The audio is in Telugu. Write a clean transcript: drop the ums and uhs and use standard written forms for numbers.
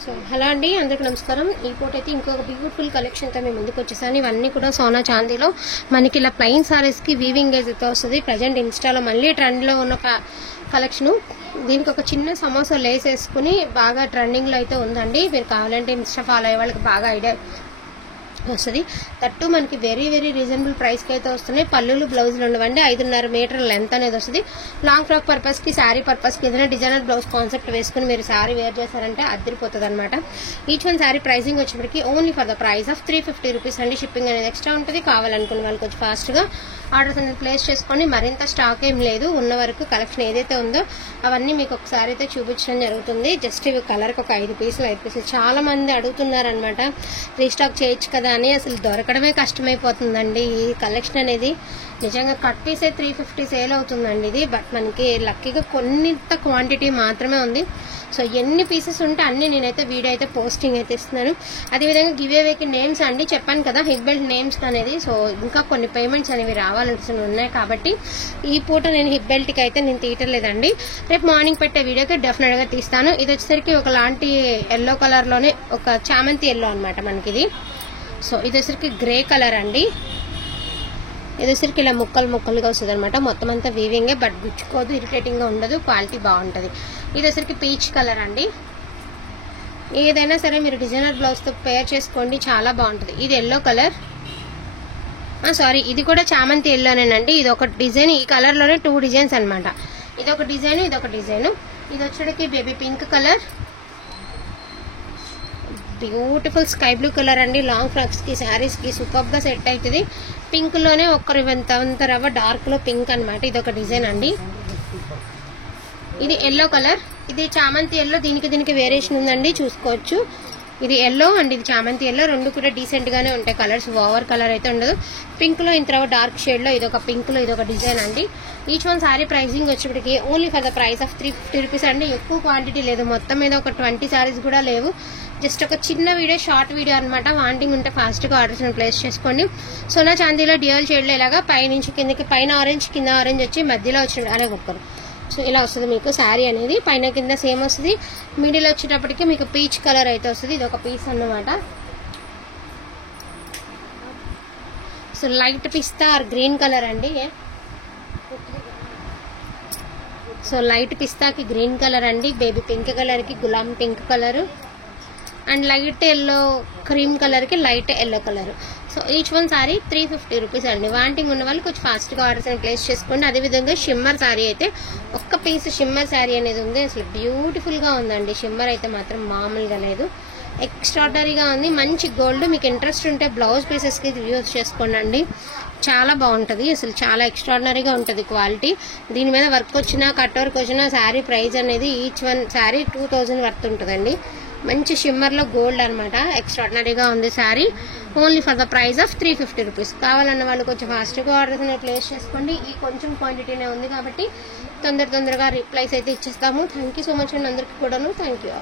సో హలో అండి, అందరికీ నమస్కారం. ఈ పూట అయితే ఇంకొక బ్యూటిఫుల్ కలెక్షన్తో మేము ముందుకు వచ్చేసాను. ఇవన్నీ కూడా సోనా చాందీలో మనకి ఇలా ప్లెయిన్ సారీస్కి వీవింగ్ అయితే వస్తుంది. ప్రజెంట్ ఇన్స్టాలో మళ్ళీ ట్రెండ్లో ఉన్న కలెక్షను. దీనికి ఒక చిన్న సమోసా లేస్ వేసుకుని బాగా ట్రెండింగ్లో అయితే ఉందండి. మీరు కావాలంటే ఇన్స్టా ఫాలో అయ్యే వాళ్ళకి బాగా ఐడియా వస్తుంది. తట్టు మనకి వెరీ వెరీ రీజనబుల్ ప్రైస్కి అయితే వస్తున్నాయి. పళ్ళులు బ్లౌజులు ఉండవండి. 5.5 మీటర్ లెంత్ అనేది వస్తుంది. లాంగ్ ఫ్రాక్ పర్పస్కి, శారీ పర్పస్కి ఏదైనా డిజైనర్ బ్లౌజ్ కాన్సెప్ట్ వేసుకుని మీరు శారీ వేర్ చేశారంటే అద్దరిపోతుంది అనమాట. ఈచ్ వన్ శారీ ప్రైసింగ్ వచ్చేప్పటికి only for the price of 350 rupees అండి. షిప్పింగ్ అనేది ఎక్స్ట్రా ఉంటుంది. కావాలనుకున్న వాళ్ళకి వచ్చి ఫాస్ట్గా ఆర్డర్స్ అనేది ప్లేస్ చేసుకొని మరింత స్టాక్ ఏం లేదు, ఉన్న వరకు కలెక్షన్ ఏదైతే ఉందో అవన్నీ మీకు ఒకసారి అయితే చూపించడం జరుగుతుంది. జస్ట్ ఇవి కలర్కి ఒక 5 పీసులు చాలా మంది అడుగుతున్నారనమాట. రీస్టాక్ చేయొచ్చు కదా అని. అసలు దొరకడమే కష్టమైపోతుందండి. ఈ కలెక్షన్ అనేది నిజంగా కట్ పీసే 350 సేల్ అవుతుందండి ఇది. బట్ మనకి లక్కీగా కొన్నింత క్వాంటిటీ మాత్రమే ఉంది. సో ఎన్ని పీసెస్ ఉంటే అన్ని నేనైతే వీడియో అయితే పోస్టింగ్ అయితే ఇస్తున్నాను. అదేవిధంగా గివ్ అవేకి నేమ్స్ అండి చెప్పాను కదా, హిట్ బెల్ట్ నేమ్స్ అనేది. సో ఇంకా కొన్ని పేమెంట్స్ అనేవి రావాల్సి ఉన్నాయి కాబట్టి ఈ పూట నేను హిట్ బెల్ట్కి అయితే నేను తీయట్లేదండి. రేపు మార్నింగ్ పెట్టే వీడియోకి డెఫినెట్గా తీస్తాను. ఇది వచ్చేసరికి ఒకలాంటి ఎల్లో కలర్లోనే ఒక చామంతి ఎల్లో అనమాట మనకి ఇది. సో ఇది వచ్చరికి గ్రే కలర్ అండి. ఇది వచ్చరికి ఇలా ముక్కలుగా వస్తుంది అనమాట. మొత్తం అంతా వీవింగే, బట్ గుచ్చుకోదు, ఇరిటేటింగ్గా ఉండదు, క్వాలిటీ బాగుంటుంది. ఇది వచ్చరికి పీచ్ కలర్ అండి. ఏదైనా సరే మీరు డిజైనర్ బ్లౌజ్తో పేర్ చేసుకోండి, చాలా బాగుంటుంది. ఇది ఎల్లో కలర్, సారీ ఇది కూడా చామంతి ఎల్లోనేనండి. ఇది ఒక డిజైన్, ఈ కలర్లోనే 2 డిజైన్స్ అనమాట. ఇదొక డిజైన్, ఇదొక డిజైన్. ఇది వచ్చేటికి baby pink colour, beautiful sky blue colour అండి. లాంగ్ ఫ్రాక్స్ కి, శారీస్ కి సూపర్ గా సెట్ అవుతుంది. పింక్ లోనే ఒక్కరివంత రవ్వ డార్క్ లో పింక్ అనమాట. ఇది ఒక డిజైన్ అండి. ఇది ఎల్లో కలర్, ఇది చామంతి ఎల్లో. దీనికి వేరియేషన్ ఉందండి, చూసుకోవచ్చు. ఇది ఎల్లో అండ్ ఇది చామంతి ఎల్లో. రెండు కూడా డీసెంట్ గానే ఉంటాయి కలర్స్, ఓవర్ కలర్ అయితే ఉండదు. పింక్ లో ఇంత డార్క్ షేడ్ లో ఇదొక పింక్ లో ఇదొక డిజైన్ అండి. ఈచ్ వన్ సారీ ప్రైసింగ్ వచ్చేప్పటికి only for the price of 350 rupees అండి. ఎక్కువ క్వాంటిటీ లేదు, మొత్తం మీద ఒక 20 సారీస్ కూడా లేవు. జస్ట్ ఒక చిన్న వీడియో, షార్ట్ వీడియో అనమాట. వాంటింగ్ ఉంటే ఫాస్ట్గా ఆర్డర్స్ ప్లేస్ చేసుకోండి. సోనా చాందీలో డ్యూయల్ షేడ్లో ఇలాగా పైనుంచి కిందకి, పైన ఆరెంజ్ కింద ఆరెంజ్ వచ్చి మధ్యలో వచ్చిన అరే ఒక్కరు. సో ఇలా వస్తుంది మీకు శారీ అనేది. పైన కింద సేమ్ వస్తుంది. మిడిల్ వచ్చేటప్పటికి మీకు పీచ్ కలర్ అయితే వస్తుంది. ఇది ఒక పీస్ అన్నమాట. So light pista or green colour అండి. సో లైట్ పిస్తాకి గ్రీన్ కలర్ అండి, బేబీ పింక్ కలర్కి గులాబీ pink colour, and light yellow cream కలర్కి light yellow colour. So each one sari 350 rupees అండి. వాంటింగ్ ఉన్న వాళ్ళు కొంచెం ఫాస్ట్గా ఆర్డర్స్ అని ప్లేస్ చేసుకోండి. అదేవిధంగా షిమ్మర్ శారీ అయితే ఒక్క పీస్ షిమ్మర్ శారీ అనేది ఉంది. అసలు బ్యూటిఫుల్గా ఉందండి. షిమ్మర్ అయితే మాత్రం మామూలుగా లేదు, ఎక్స్ట్రాడనరీగా ఉంది. మంచి గోల్డ్. మీకు ఇంట్రెస్ట్ ఉంటే బ్లౌజ్ పీసెస్కి యూజ్ చేసుకోండి, చాలా బాగుంటుంది. అసలు చాలా ఎక్స్ట్రాడనరీగా ఉంటుంది క్వాలిటీ. దీని మీద వర్క్ వచ్చినా, కట్ వర్క్ వచ్చినా శారీ ప్రైస్ అనేది ఈచ్ వన్ శారీ 2000 వర్త్ ఉంటుందండి. మంచి షిమ్మర్లో గోల్డ్ అనమాట. ఎక్స్ట్రాడనరీగా ఉంది sari. Only for the price of 350 rupees. కావాలన్న వాళ్ళు కొంచెం ఫాస్ట్గా ఆర్డర్స్ అనేది ప్లేస్ చేసుకోండి. ఈ కొంచెం క్వాంటిటీనే ఉంది కాబట్టి తొందరగా రిప్లైస్ అయితే ఇచ్చేస్తాము. థ్యాంక్ యూ సో మచ్ అండి అందరికీ కూడాను. Thank you.